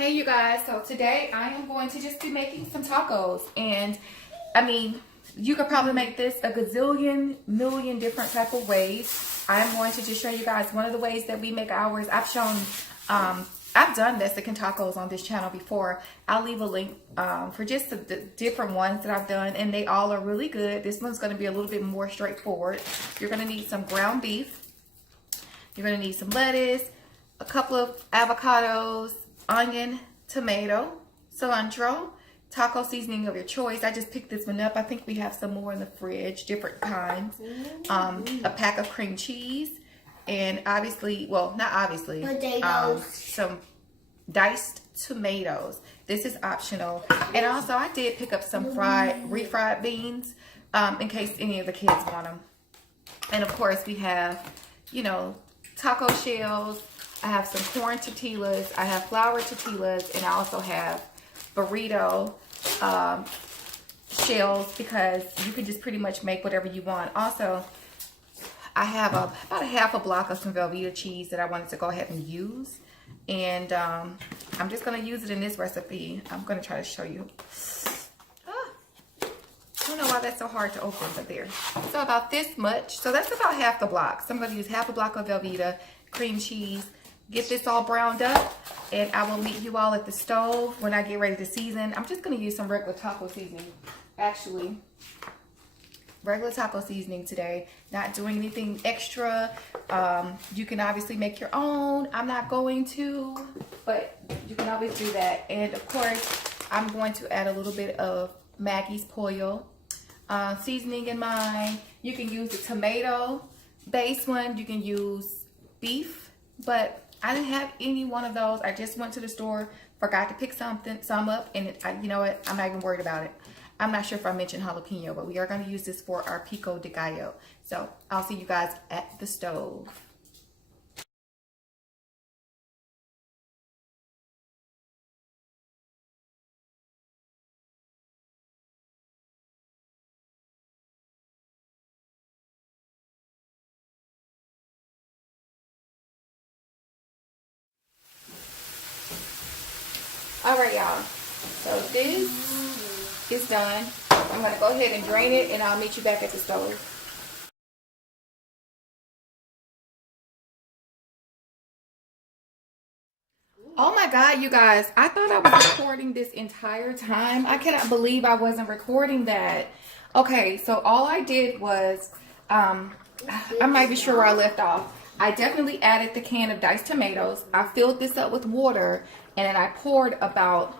Hey you guys, so today I am going to just be making some tacos, and I mean, you could probably make this a gazillion million different type of ways. I'm going to just show you guys one of the ways that we make ours. I've done Mexican tacos on this channel before. I'll leave a link for just the different ones that I've done, and they all are really good. This one's going to be a little bit more straightforward. You're going to need some ground beef. You're going to need some lettuce, a couple of avocados, onion, tomato, cilantro, taco seasoning of your choice. I just picked this one up. I think we have some more in the fridge, different kinds. A pack of cream cheese, and obviously, well, not obviously, some diced tomatoes. This is optional. And also, I did pick up some refried beans in case any of the kids want them. And of course, we have, you know, taco shells. I have some corn tortillas, I have flour tortillas, and I also have burrito shells, because you can just pretty much make whatever you want. Also, I have about a half a block of some Velveeta cheese that I wanted to go ahead and use. And I'm just going to use it in this recipe. I'm going to try to show you. I don't know why that's so hard to open, but there. So about this much. So that's about half the block. So I'm going to use half a block of Velveeta, cream cheese. Get this all browned up, and I will meet you all at the stove when I get ready to season. I'm just going to use some regular taco seasoning. Actually, regular taco seasoning today. Not doing anything extra. You can obviously make your own. I'm not going to, but you can always do that. And of course, I'm going to add a little bit of Maggie's Pollo seasoning in mine. You can use the tomato base one. You can use beef, but I didn't have any one of those. I just went to the store, forgot to pick some up, and you know what? I'm not even worried about it. I'm not sure if I mentioned jalapeno, but we are going to use this for our pico de gallo. So I'll see you guys at the stove. All right, y'all. So this is done. I'm going to go ahead and drain it, and I'll meet you back at the stove. Oh my God, you guys. I thought I was recording this entire time. I cannot believe I wasn't recording that. Okay, so all I did was, I'm not even sure where I left off. I definitely added the can of diced tomatoes. I filled this up with water, and then I poured about,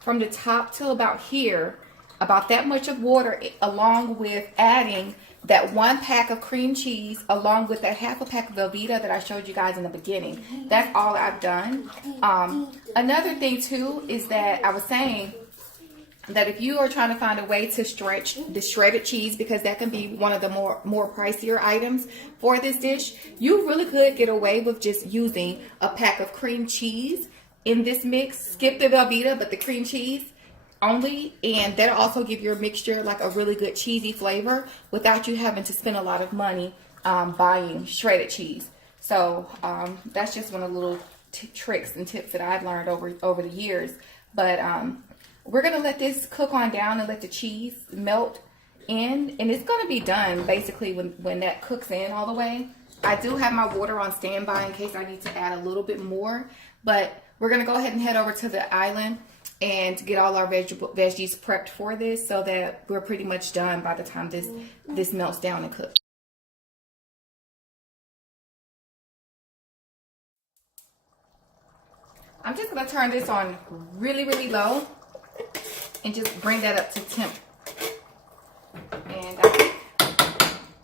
from the top till about here, about that much of water, along with adding that 1 pack of cream cheese, along with that half a pack of Velveeta that I showed you guys in the beginning. That's all I've done. Another thing too is that I was saying that if you are trying to find a way to stretch the shredded cheese, because that can be one of the more pricier items for this dish, you really could get away with just using a pack of cream cheese in this mix. Skip the Velveeta, but the cream cheese only, and that'll also give your mixture like a really good cheesy flavor without you having to spend a lot of money buying shredded cheese. So that's just one of the little tricks and tips that I've learned over the years. But we're gonna let this cook on down and let the cheese melt in, and it's gonna be done basically when that cooks in all the way. I do have my water on standby in case I need to add a little bit more, but we're gonna go ahead and head over to the island and get all our veggies prepped for this, so that we're pretty much done by the time this melts down and cooks. I'm just gonna turn this on really, really low and just bring that up to temp. And I think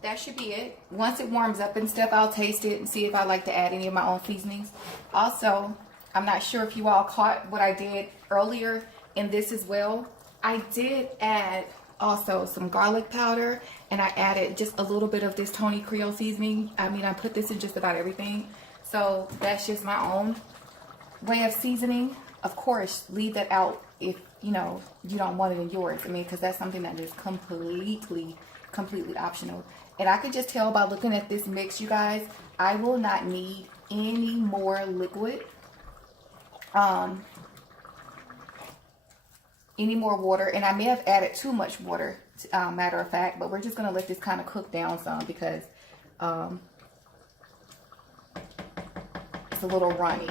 that should be it. Once it warms up and stuff, I'll taste it and see if I like to add any of my own seasonings. Also, I'm not sure if you all caught what I did earlier in this as well. I did add also some garlic powder, and I added just a little bit of this Tony Creole seasoning. I mean, I put this in just about everything. So that's just my own way of seasoning. Of course, leave that out if you know you don't want it in yours. I mean, because that's something that is completely optional. And I could just tell by looking at this mix, you guys, I will not need any more liquid. any more water, and I may have added too much water, matter of fact, but we're just gonna let this kind of cook down some because it's a little runny.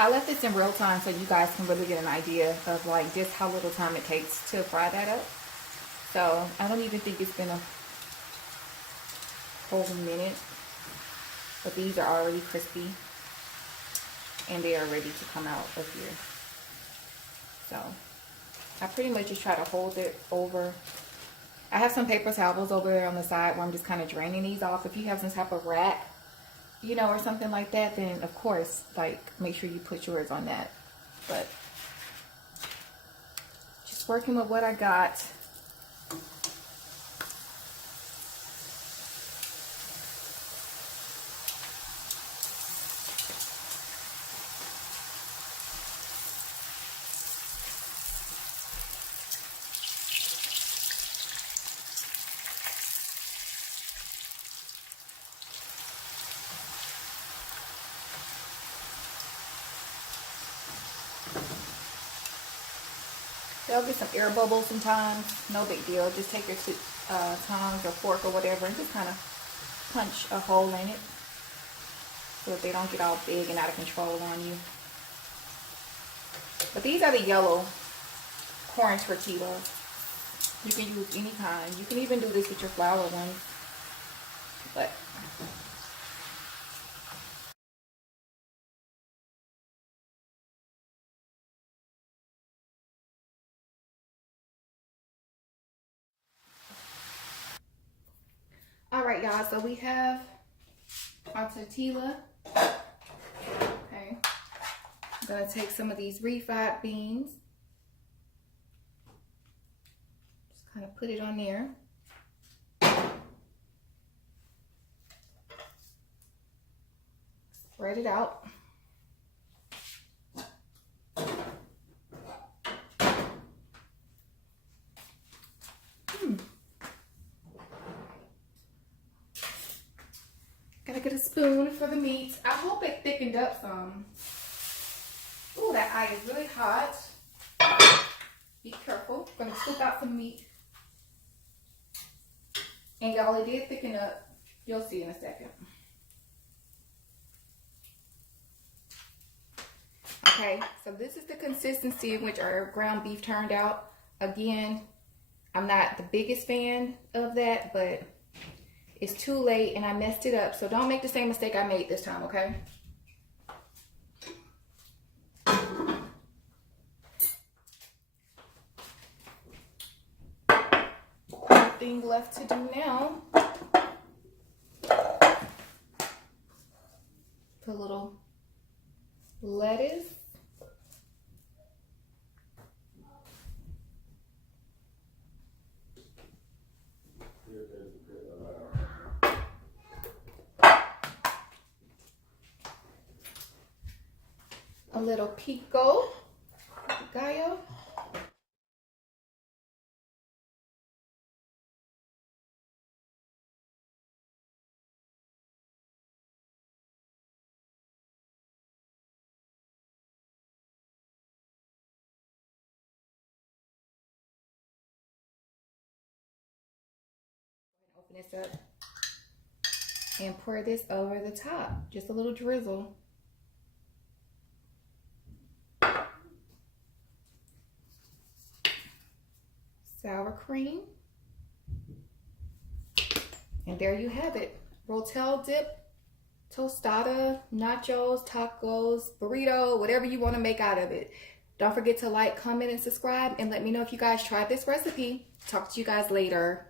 I left this in real time so you guys can really get an idea of like just how little time it takes to fry that up. So I don't even think it's been a whole minute, but these are already crispy and they are ready to come out of here. So I pretty much just try to hold it over. I have some paper towels over there on the side where I'm just kind of draining these off. If you have some type of rack, you know, or something like that, then of course, like, make sure you put yours on that. But just working with what I got. There'll be some air bubbles sometimes. No big deal. Just take your tongs or fork or whatever and just kind of punch a hole in it so that they don't get all big and out of control on you. But these are the yellow corn tortillas. You can use any kind. You can even do this with your flour ones. But all right, y'all, so we have our tortilla. Okay, I'm gonna take some of these refried beans, just kind of put it on there. Spread it out. Gotta get a spoon for the meat. I hope it thickened up some. Ooh, that eye is really hot. Be careful. I'm gonna scoop out some meat. And y'all, it did thicken up. You'll see in a second. Okay, so this is the consistency in which our ground beef turned out. Again, I'm not the biggest fan of that, but it's too late and I messed it up. So don't make the same mistake I made this time, okay? One thing left to do now. Put a little lettuce. A little pico, gallo, this up and pour this over the top. Just a little drizzle. Sour cream. And there you have it. Rotel dip, tostada, nachos, tacos, burrito, whatever you want to make out of it. Don't forget to like, comment, and subscribe, and let me know if you guys tried this recipe. Talk to you guys later.